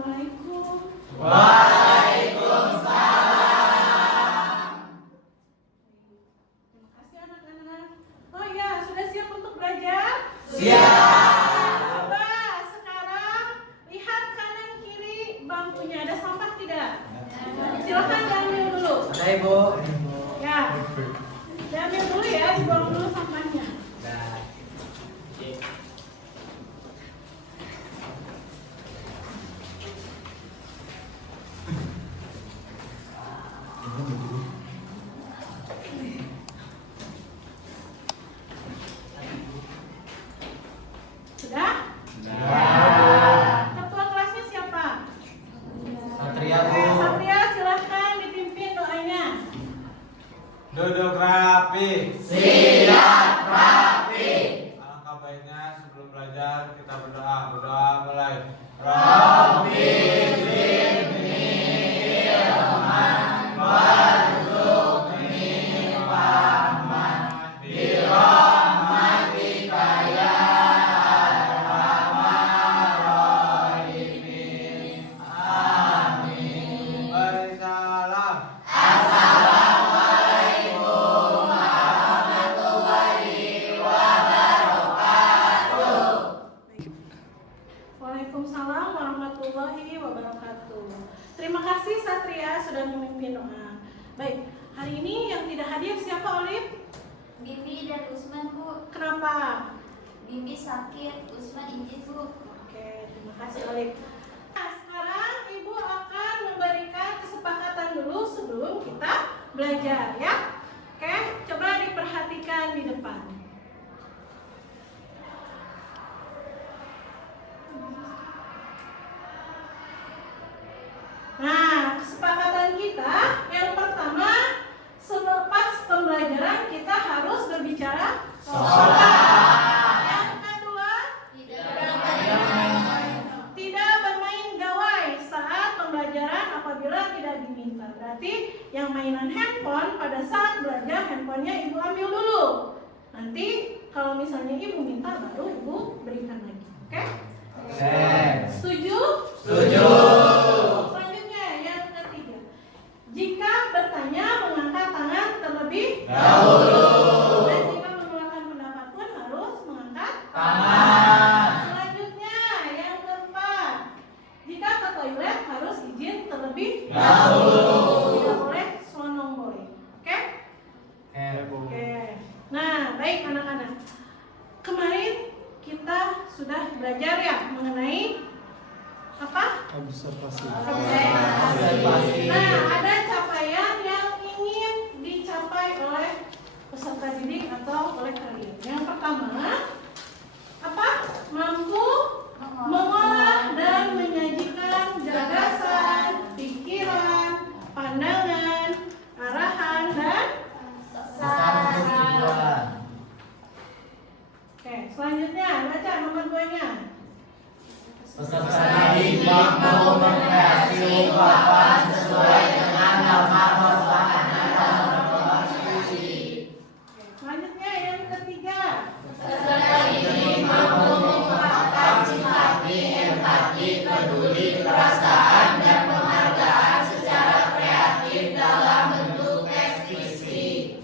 Assalamualaikum. Waalaikumsalam. Terima kasih anak-anak. Oh ya, sudah siap untuk belajar? Siap. Coba sekarang lihat kanan kiri bangkunya, ada sampah tidak? Silakan diambil dulu. Ada Ibu. Ya, diambil dulu ya, dibuang dulu sampahnya. Sudah? Ketua kelasnya siapa? Satria Oke, Bu. Satria silahkan dipimpin doanya. Duduk rapi. Siap, rapi. Alangkah baiknya sebelum belajar kita berdoa. Berdoa mulai. Rabbi zidni ilman warzuqni fahman birahmatika ya arhamar rahimin. Amin. Beri salam. Assalamualaikum warahmatullahi wabarakatuh. Waalaikumsalam warahmatullahi wabarakatuh. Terima kasih Satria sudah memimpin doa. Baik, hari ini yang tidak hadir siapa, Olip? Bibi dan Usman, Bu. Kenapa? Bibi sakit, Usman izin, Bu. Oke, terima kasih Olip. Nah, sekarang Ibu akan memberikan kesepakatan dulu sebelum kita belajar ya. Oke, coba diperhatikan di depan. Nah, kesepakatan kita yang pertama, selepas pembelajaran kita harus berbicara sholat. Yang kedua, tidak bermain gawai saat pembelajaran apabila tidak diminta. Berarti yang mainan handphone pada saat belajar handphonenya Ibu ambil dulu. Nanti kalau misalnya Ibu minta baru Ibu berikan lagi. Oke? Setuju? Setuju. Selanjutnya yang ketiga, jika bertanya mengangkat tangan terlebih Dahulu. dan jika mengeluarkan pendapat pun harus mengangkat Tangan. Selanjutnya yang keempat, jika ke toilet harus izin terlebih Dahulu. Tidak boleh sonomboy. Oke? Oke. Nah, baik anak-anak. Kemarin kita sudah belajar ya mengenai apa? Observasi. Nah, ada capaian yang ingin dicapai oleh peserta didik atau oleh kalian. Yang pertama, apa? Mampu mengolah dan menyajikan gagasan, pikiran, pandangan, arahan, dan saran. Oke, selanjutnya baca nomor 2-nya. Peserta didik mampu mengkreasi ungkapan sesuai dengan norma persoalan dan berkontribusi. Oke, selanjutnya yang ketiga. Peserta didik mampu mengungkapkan simpati, empati, peduli, perasaan, dan penghargaan secara kreatif dalam bentuk ekspresi.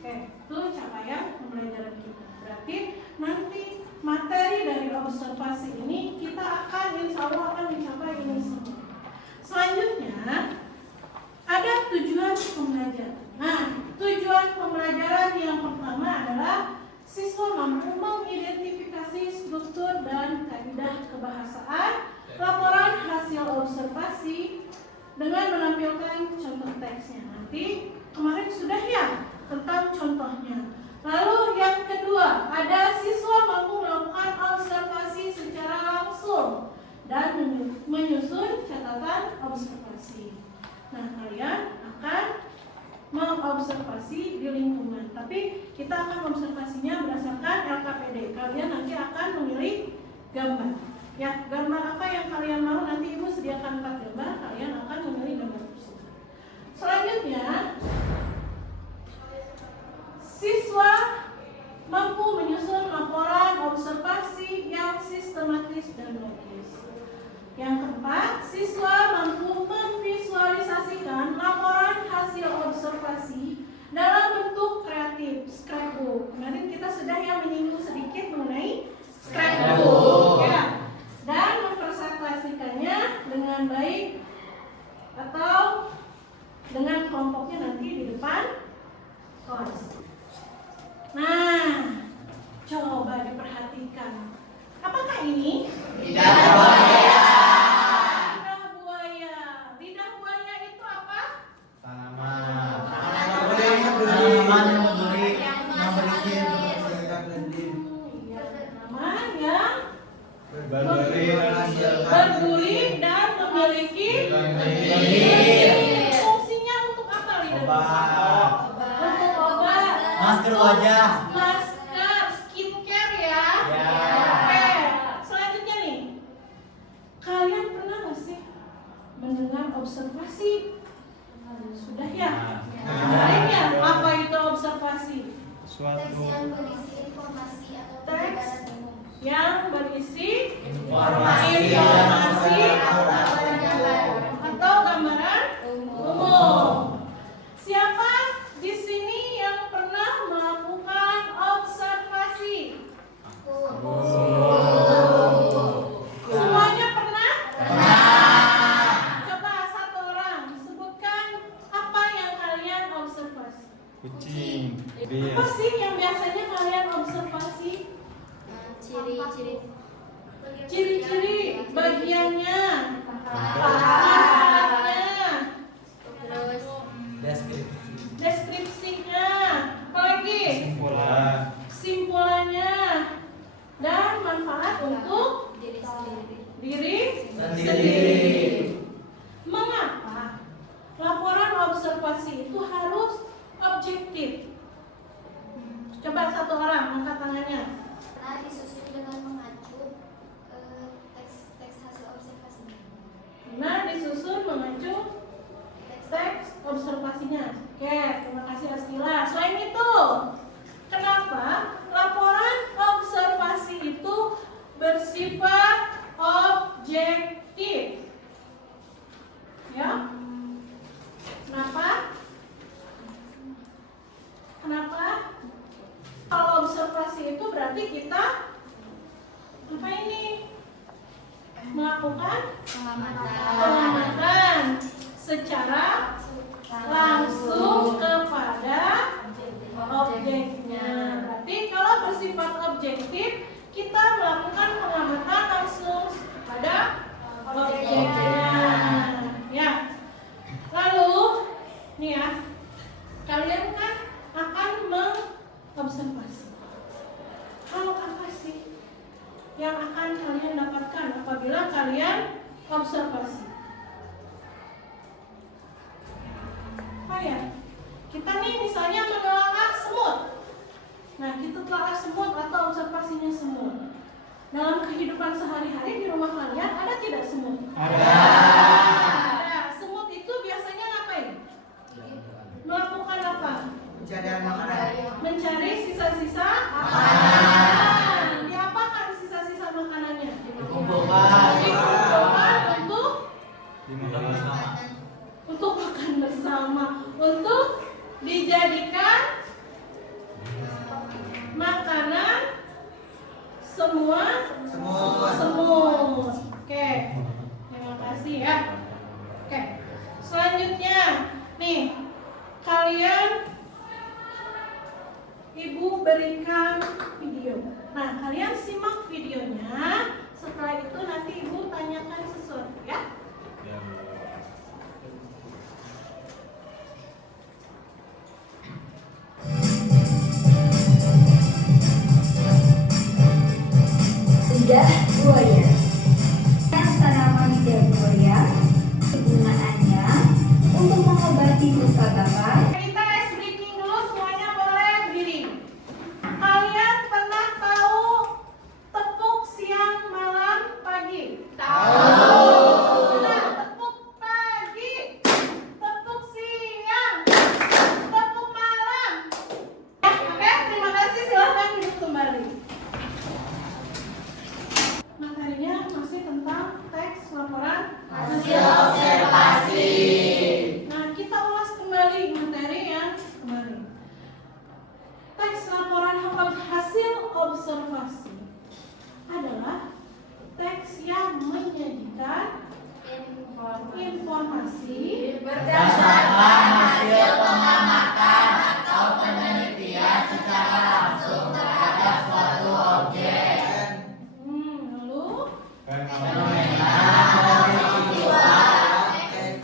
Oke, itu capaian pembelajaran kita. Berarti nanti materi dari observasi ini kita akan insya Allah akan mencapai ini semua. Selanjutnya ada tujuan pembelajaran. Nah, tujuan pembelajaran yang pertama adalah siswa mampu mengidentifikasi struktur dan kaidah kebahasaan, laporan hasil observasi dengan menampilkan contoh teksnya. Nanti kemarin sudah ya tentang contohnya. Lalu yang kedua, ada siswa mampu melakukan observasi secara langsung dan menyusun catatan observasi. Nah, kalian akan mengobservasi di lingkungan. Tapi kita akan observasinya berdasarkan LKPD. Kalian nanti akan memilih gambar. Ya, gambar apa yang kalian mau nanti Ibu sediakan 4 gambar, kalian akan memilih gambar tersebut. Selanjutnya, siswa mampu menyusun laporan observasi yang sistematis dan logis. Yang siswa mampu memvisualisasikan laporan hasil observasi dalam bentuk kreatif, scrapbook. Kemarin kita sudah menyinggung sedikit mengenai scrapbook, ya. Dan mempresentasikannya dengan baik atau dengan kelompoknya nanti di depan kelas. Nah, coba diperhatikan. Apakah ini? Lidah buaya. Lidah buaya. Lidah buaya itu apa? Tanaman. Tanaman yang berisi Iya, tanaman yang berduri dan memiliki fungsinya untuk apa lidah? Obat. Untuk obat. masker wajah. Masker, skincare ya. Ya. Oke, selanjutnya nih. Kalian pernah nggak sih mendengar observasi? Sudah ya? Lainnya apa itu observasi? Teks yang berisi informasi atau Teks penjelasan umum. yang berisi Informasi atau gambaran umum. Siapa di sini yang pernah melakukan observasi? Semuanya pernah? Coba satu orang sebutkan apa yang kalian observasi. Kucing. Apa sih yang biasanya kalian observasi? Ciri-ciri. Ciri-ciri bagiannya, manfaatnya, Terus deskripsinya, apalagi Simpulan. kesimpulannya, dan manfaat untuk diri sendiri. diri Sendiri. sendiri. Mengapa laporan observasi itu harus objektif? Coba satu orang angkat tangannya. Karena disusun dengan mengacu teks hasil observasinya. Nah, disusun mengacu teks observasinya. Oke, terima kasih Askila. Selain itu, kenapa laporan observasi itu bersifat objektif? Ya? Kenapa? Kenapa? Kalau observasi itu berarti kita apa ini? Melakukan pengamatan secara langsung kepada objeknya. Berarti kalau bersifat objektif, kita melakukan pengamatan langsung pada objeknya. Ya. Lalu, nih ya, kalian kan akan mengobservasi. Hal apa sih yang akan kalian dapatkan apabila kalian observasi? Oh ya, kita nih misalnya menelaah semut. Nah, kita telah semut atau observasinya semut. Dalam kehidupan sehari-hari di rumah kalian ada tidak semut? Ada. Semut itu biasanya ngapain? Melakukan apa? Pencarian makanan. Mencari sisa-sisa makanan. Diapakan sisa-sisa makanannya? Dikumpulkan. Dikumpulkan Bersama. untuk makan bersama, untuk dijadikan makanan semut. Oke, terima kasih ya. Oke, selanjutnya nih kalian Ibu berikan video. Nah, kalian simak videonya. Setelah itu nanti Ibu tanyakan sesuatu ya. Lidah buaya. Tanaman lidah buaya kegunaannya untuk mengobati luka bakar. Kita ice breaking dulu, semuanya boleh berdiri. Kalian pernah tahu tepuk siang, malam, pagi? Tahu. Nah, tepuk pagi, tepuk siang, tepuk malam. Ya, oke, terima kasih. Silahkan duduk kembali. Materinya masih tentang teks laporan hasil berdasarkan hasil pengamatan atau penelitian secara langsung terhadap suatu objek. Lalu Fenomena peristiwa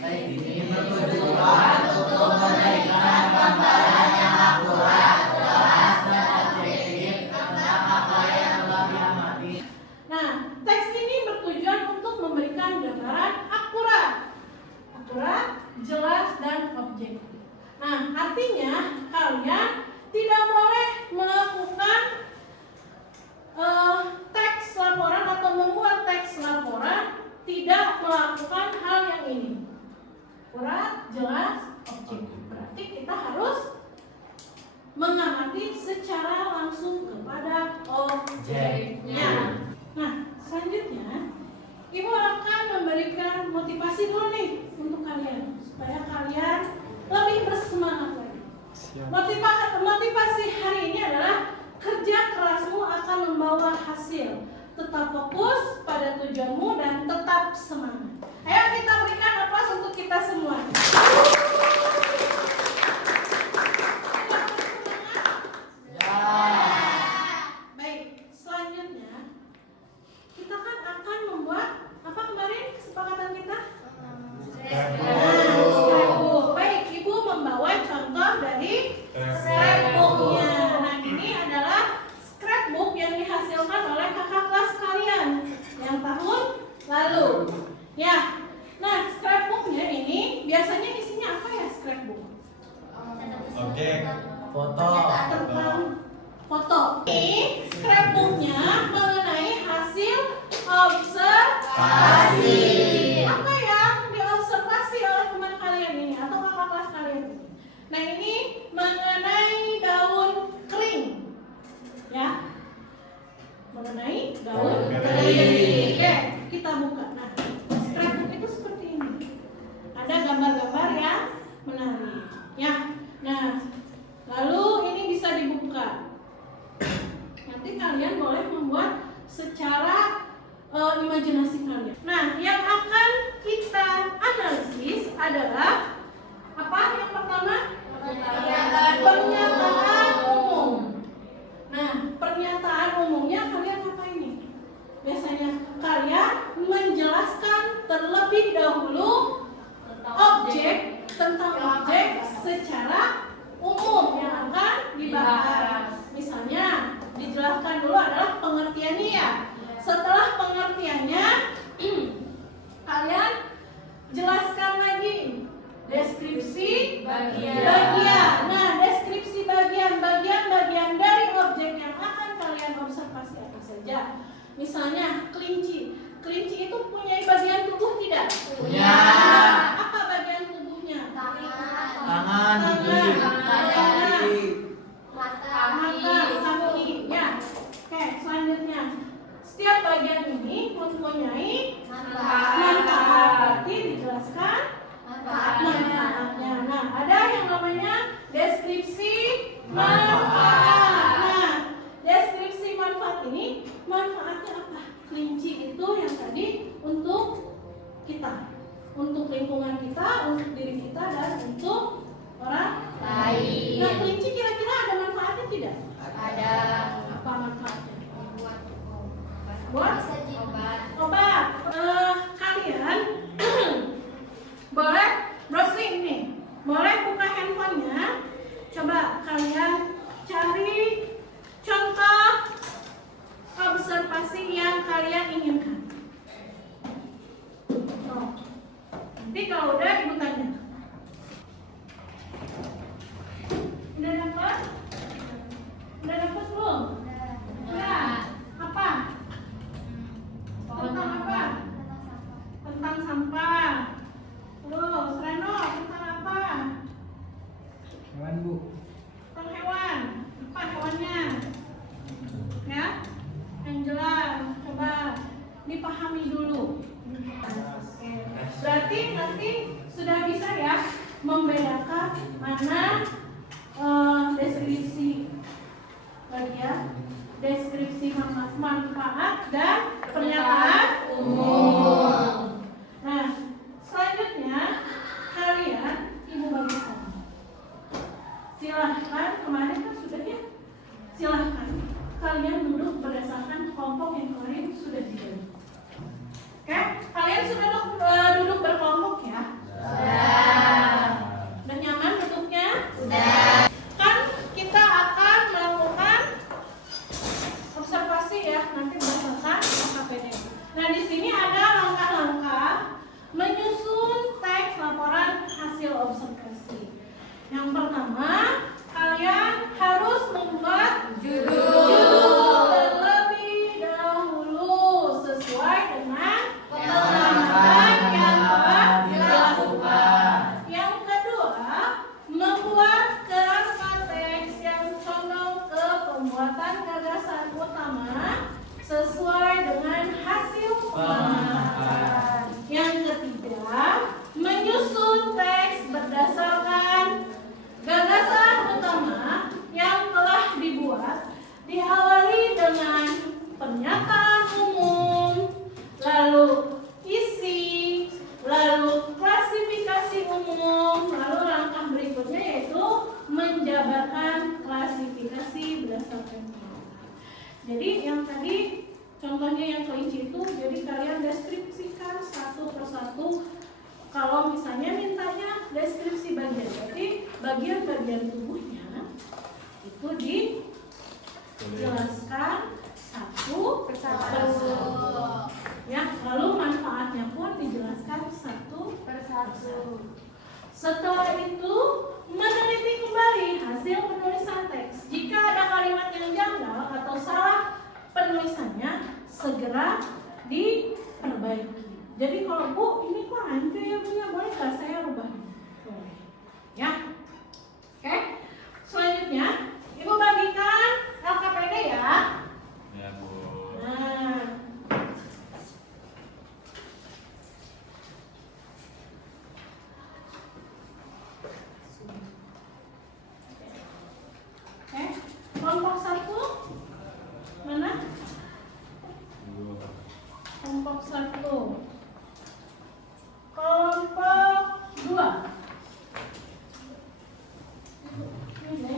ini bertujuan untuk memberikan gambaran yang akurat, jelas, dan objektif tentang apa yang telah diamati. Nah, teks ini bertujuan untuk memberikan gambaran akurat, jelas, dan objektif. Nah, artinya kalian tidak boleh melakukan teks laporan atau membuat teks laporan tidak melakukan hal yang ini. Akurat, jelas, objektif. Berarti kita harus mengamati secara langsung kepada objeknya. Nah, selanjutnya Ibu akan memberikan motivasi dulu nih untuk kalian supaya kalian lebih bersemangat lagi. Motivasi hari ini adalah kerja kerasmu akan membawa hasil. Tetap fokus pada tujuanmu dan tetap semangat. Ayo kita berikan aplaus untuk kita semua. Baik, selanjutnya kita kan akan membuat apa kemarin kesepakatan kita? Scrapbook. Baik, Ibu membawa contoh dari scrapbooknya. Nah, ini adalah scrapbook yang dihasilkan oleh kakak kelas kalian yang tahun lalu. Ya, nah scrapbooknya ini biasanya isinya apa ya scrapbook? Objek. Foto. Tentang foto. Ini scrapbooknya mengenai hasil observasi. Apa yang diobservasi oleh teman kalian ini atau kakak kelas kalian? Nah, ini mengenai daun kering, ya, mengenai daun kering. Oke, kita buka. Nah, scrapbook itu seperti ini. Ada gambar-gambar yang menarik, ya. Nah, lalu ini bisa dibuka. Nanti kalian boleh membuat secara imajinasi kalian. Nah, yang akan kita analisis adalah apa? Yang pertama, pernyataan umum. Nah, pernyataan umumnya kalian apa ini? Biasanya kalian menjelaskan terlebih dahulu tentang objek secara umum yang akan dibahas. Misalnya, dijelaskan dulu adalah pengertiannya ya. Setelah pengertiannya, kalian jelaskan lagi deskripsi bagian. Nah, deskripsi bagian dari objek yang akan kalian observasi apa saja. Misalnya kelinci. Kelinci itu punya bagian tubuh tidak? Punya. Apa bagian tubuhnya? Tangan, gigi, mata, kaki. Ya. Oke, selanjutnya. Setiap bagian ini mempunyai manfaat. Berarti dijelaskan manfaatnya. Nah, ada yang namanya deskripsi manfaat. Nah, deskripsi manfaat ini manfaatnya apa? Kelinci itu yang tadi untuk kita, untuk lingkungan kita, untuk diri kita, dan untuk orang lain. Nah, kelinci kira-kira ada manfaatnya tidak? Ada. Apa manfaatnya? Buat Obat. Kalian boleh browsing nih, boleh buka handphonenya. Coba kalian cari contoh observasi yang kalian inginkan. Nanti kalau udah ibu tanya. Udah dapat? Udah dapat belum? Udah. Apa? Tentang apa? Tentang sampah. Terus Reno, tentang apa? Hewan, Bu. Tentang hewan. Apa hewannya? Ya? Yang jelas. Coba dipahami dulu. Oke. Berarti nanti sudah bisa ya membedakan mana deskripsi bagian, deskripsi manfaat, dan pernyataan umum. Nah, selanjutnya kalian dahulu. Setelah itu, meneliti kembali hasil penulisan teks. Jika ada kalimat yang janggal atau salah penulisannya, segera diperbaiki. Jadi kalau Bu, ini kok hancur ya Bu, ya boleh nggak saya rubah? Boleh. Ya. Oke. Selanjutnya, Ibu bagikan LKPD ya. Ya, Bu. Nah. Oke. Kelompok 1 mana? Kelompok 1. Kelompok 2. Ini.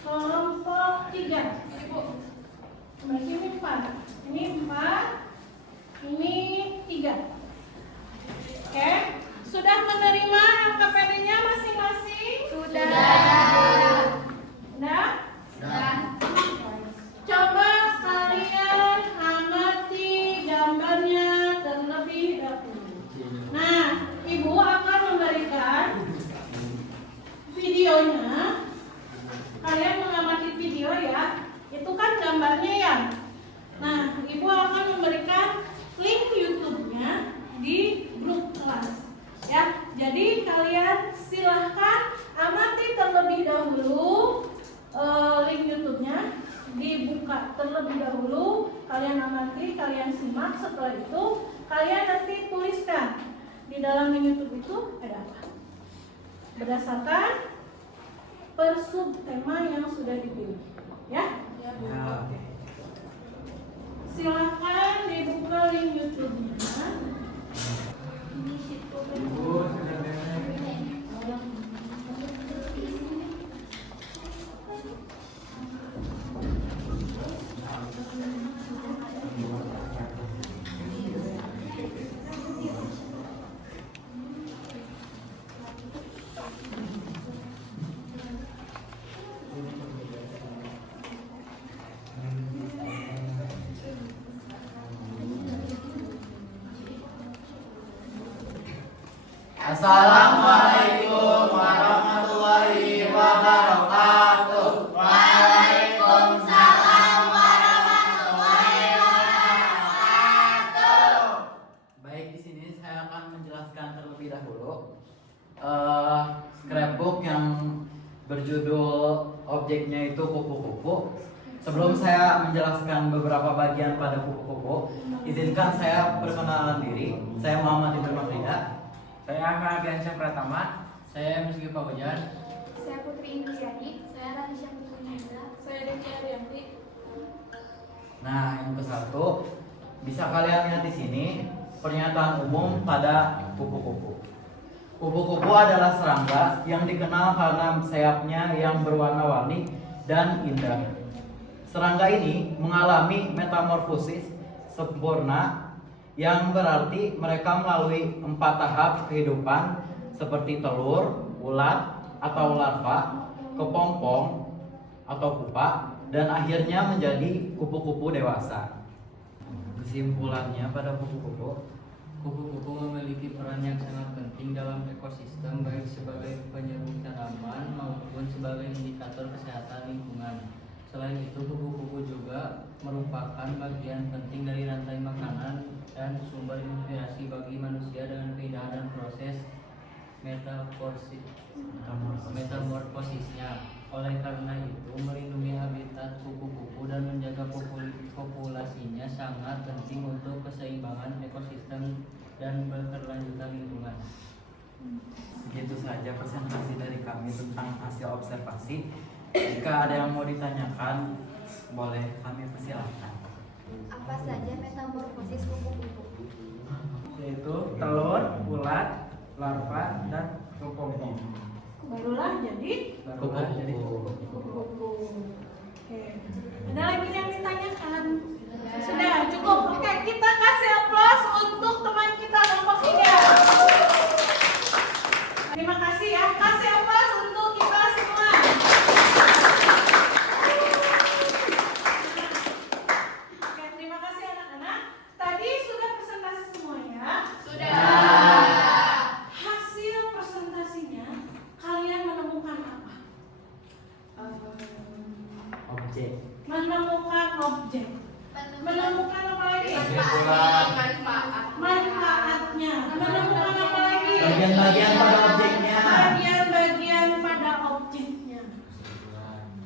Kelompok 3. Ibu. Berarti ini 4. Ini 4. Ini 3. Oke. Sudah menerima LKPD-nya masing-masing? Sudah. Coba kalian amati gambarnya terlebih dahulu. Nah, Ibu akan memberikan videonya. Kalian mengamati video ya. Itu kan gambarnya ya. Nah, Ibu akan memberikan link YouTube-nya di grup kelas. Ya, jadi kalian silahkan amati terlebih dahulu link YouTube-nya, dibuka terlebih dahulu, kalian amati, kalian simak. Setelah itu kalian nanti tuliskan di dalam link YouTube itu ada apa, berdasarkan persubtema yang sudah dipilih. Ya? Ya. Silahkan dibuka link YouTube-nya. Ibu sudah beres. Assalamualaikum warahmatullahi wabarakatuh. Waalaikumsalam warahmatullahi wabarakatuh. Baik, di sini saya akan menjelaskan terlebih dahulu scrapbook yang berjudul objeknya itu kupu-kupu. Sebelum saya menjelaskan beberapa bagian pada kupu-kupu, izinkan saya perkenalan diri. Saya Muhammad Ibnu Makrida. Saya Ahmad Ardiansyah Pratama. Saya Muski Pawajan. Saya Putri Indriani. Saya Ranisha Putri Hendra. Saya Devi Arianti. Nah, yang ke satu, bisa kalian lihat di sini pernyataan umum pada kupu-kupu. Kupu-kupu adalah serangga yang dikenal karena sayapnya yang berwarna-warni dan indah. Serangga ini mengalami metamorfosis sempurna, yang berarti mereka melalui 4 tahap kehidupan seperti telur, ulat atau larva, kepompong atau pupa, dan akhirnya menjadi kupu-kupu dewasa. Kesimpulannya pada kupu-kupu memiliki peran yang sangat penting dalam ekosistem, baik sebagai penyerbu tanaman maupun sebagai indikator kesehatan lingkungan. Selain itu, kupu-kupu juga merupakan bagian penting dari rantai makanan dan sumber inspirasi bagi manusia dengan keindahan dan proses metamorfosisnya. Oleh karena itu, melindungi habitat kupu-kupu dan menjaga populasinya sangat penting untuk keseimbangan ekosistem dan berkelanjutan lingkungan. Begitu saja presentasi dari kami tentang hasil observasi. Jika ada yang mau ditanyakan, boleh kami persilahkan. Apa saja metamorfosis kupu-kupu? Yaitu telur, ulat, larva, dan kepompong. Barulah jadi Barulah jadi kupu-kupu. Oke. Ada lagi yang ditanyakan? Sudah cukup. Oke, kita kasih aplaus untuk teman kita kelompok 3. Terima kasih ya. Kasih aplaus untuk kita semua. Oke, terima kasih anak-anak. Tadi sudah presentasi menemukan objek, menemukan apa lagi? Kesimpulan. Manfaatnya, menemukan apa lagi? Bagian-bagian pada objeknya. Bagian-bagian pada objeknya.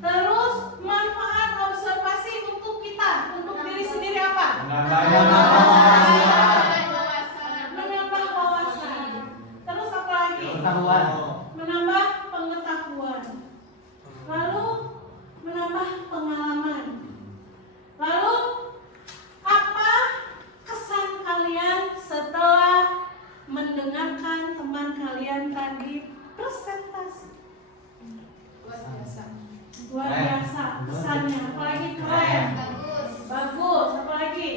Terus manfaat observasi untuk kita, untuk diri sendiri apa? Menambah wawasan. Terus apa lagi? Pengetahuan. Menambah pengetahuan. Lalu menambah pengalaman. Lalu apa kesan kalian setelah mendengarkan teman kalian tadi presentasi? Luar biasa kesannya, apalagi keren, bagus, apalagi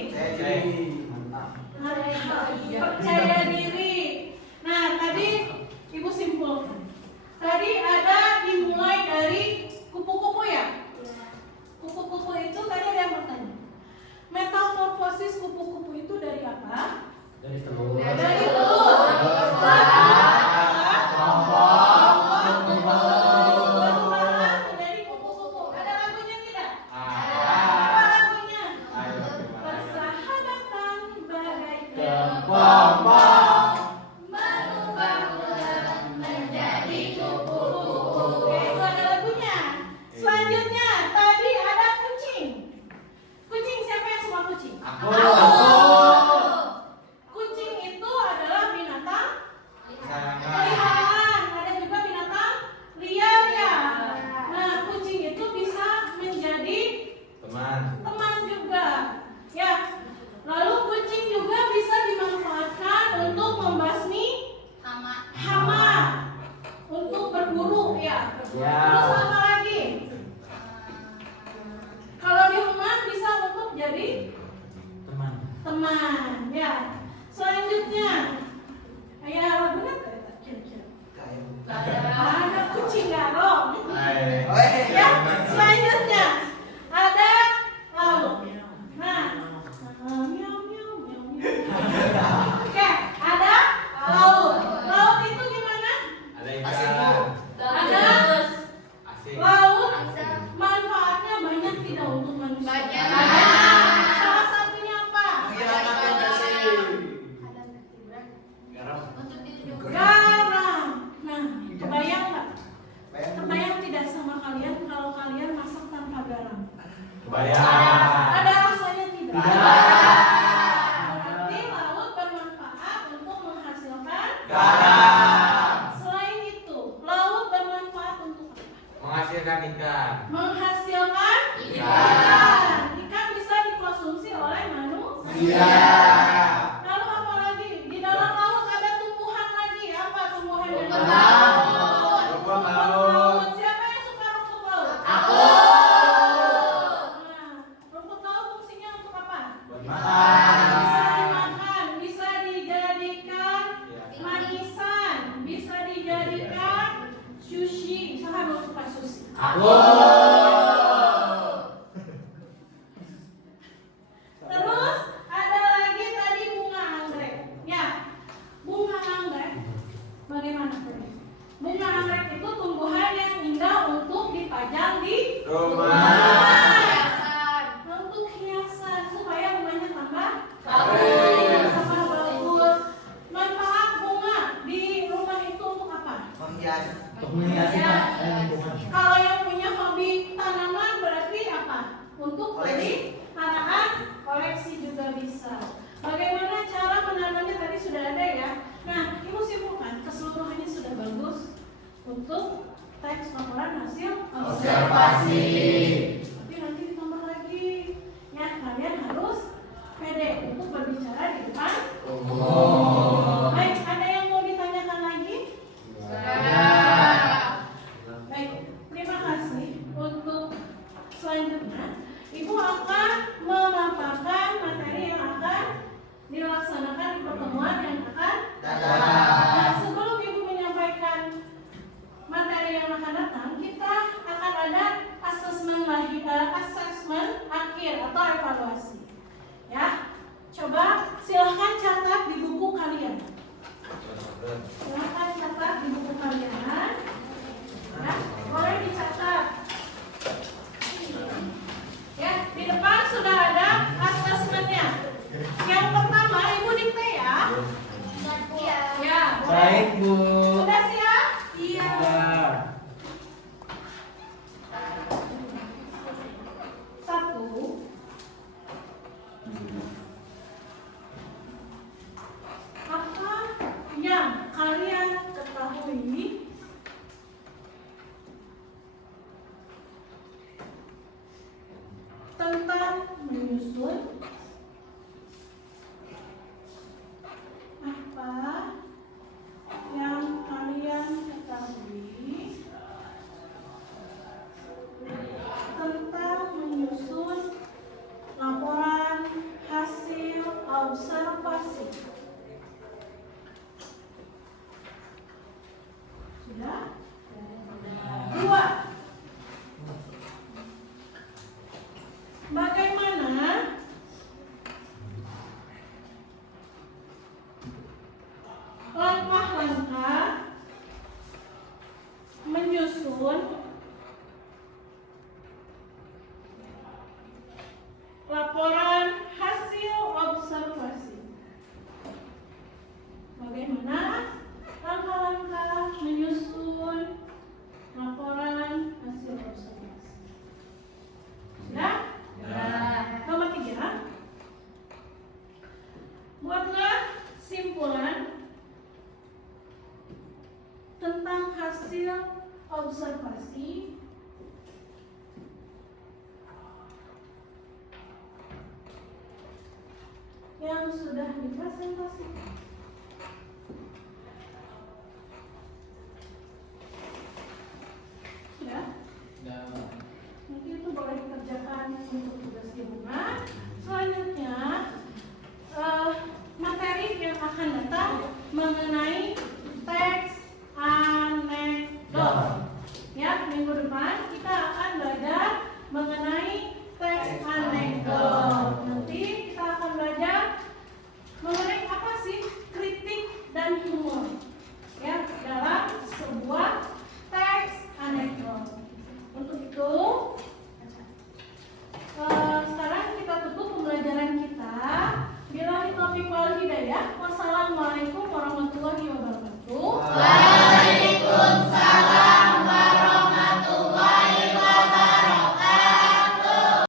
percaya diri. Nah tadi ibu simpulkan, tadi ada dimulai dari kupu-kupu ya. Kupu-kupu itu tadi ada yang bertanya, metamorfosis kupu-kupu itu dari apa? Dari telur. Dari telur. Berkembang menjadi kupu-kupu. Ada lagunya tidak? Apa lagunya? Persahabatan bagaikan Kepompong. berubah menjadi kupu-kupu. Oke, itu ada lagunya. Selanjutnya tadi ada kucing. Kucing, siapa yang suka kucing? Aku. Kucing itu adalah binatang Kesayangan. peliharaan. Ada juga binatang liar ya. Nah, kucing itu bisa menjadi Teman. teman juga. Ya. Lalu kucing juga bisa dimanfaatkan untuk membasmi hama, untuk berburu ya. Ya. Terus apa lagi? Kalau di rumah bisa untuk jadi Teman. teman ya. Selanjutnya ya lagunya kira-kira ada kucing garong ya. Selanjutnya ada laut. Nah miau, miau, miau, miau. Oke, ada laut. Laut itu gimana? Ada ikan. Ada Asik. laut. Manfaatnya banyak tidak untuk manusia? Banyak. Salah satunya apa? Garam. Nah, kebayang nggak? Kebayang tidak sama kalian kalau kalian masak tanpa garam? Kebayang. Ada rasanya tidak? Tidak. Berarti laut bermanfaat untuk menghasilkan Garam. Selain itu, laut bermanfaat untuk apa? Menghasilkan ikan. Menghasilkan Ikan. Ikan bisa dikonsumsi oleh manusia. Iya. Lalu apa lagi? Di dalam laut ada tumbuhan lagi. Apa tumbuhan yang Rumput ada? laut. Rumput laut. Siapa yang suka rumput laut? Aku. Nah, rumput laut fungsinya untuk apa? Buat Bisa makan. dimakan, bisa dijadikan Iya. manisan, bisa dijadikan sushi. Siapa yang suka sushi? Aku. Terus ada lagi tadi bunga anggrek. Ya, bunga anggrek. Bagaimana? Bunga anggrek itu tumbuhan yang indah untuk dipajang di Rumah. untuk hiasan supaya rumahnya tambah Bagus. tambah bagus. Manfaat bunga di rumah itu untuk apa? Untuk menghiasi lingkungan. Kalau yang punya hobi tanaman berarti apa? Untuk peliharaan, koleksi juga bisa. Bagaimana cara menanamnya tadi sudah ada ya. Nah, ibu simpulkan keseluruhannya sudah bagus untuk teks laporan hasil Observasi. Tapi nanti ditambah lagi. Ya, kalian harus pede untuk berbicara di depan. Baik, ada yang mau ditanyakan lagi? Baik, terima kasih. Untuk selanjutnya, Ibu akan memaparkan materi yang akan dilaksanakan di pertemuan yang akan datang. Nah, sebelum Ibu menyampaikan materi yang akan datang, kita akan ada asesmen akhir atau evaluasi. Ya, coba silahkan catat di buku kalian. Silahkan catat di buku kalian. Ya, boleh dicatat. Ya, menyusun apa yang kalian ketahui tentang menyusun laporan hasil observasi. Sudah? 2. Bagaimana langkah-langkah menyusun laporan hasil observasi? Bagaimana langkah-langkah menyusun laporan hasil observasi? Sudah? Nomor 3. Buatlah simpulan tentang hasil observasi yang sudah dipresentasikan.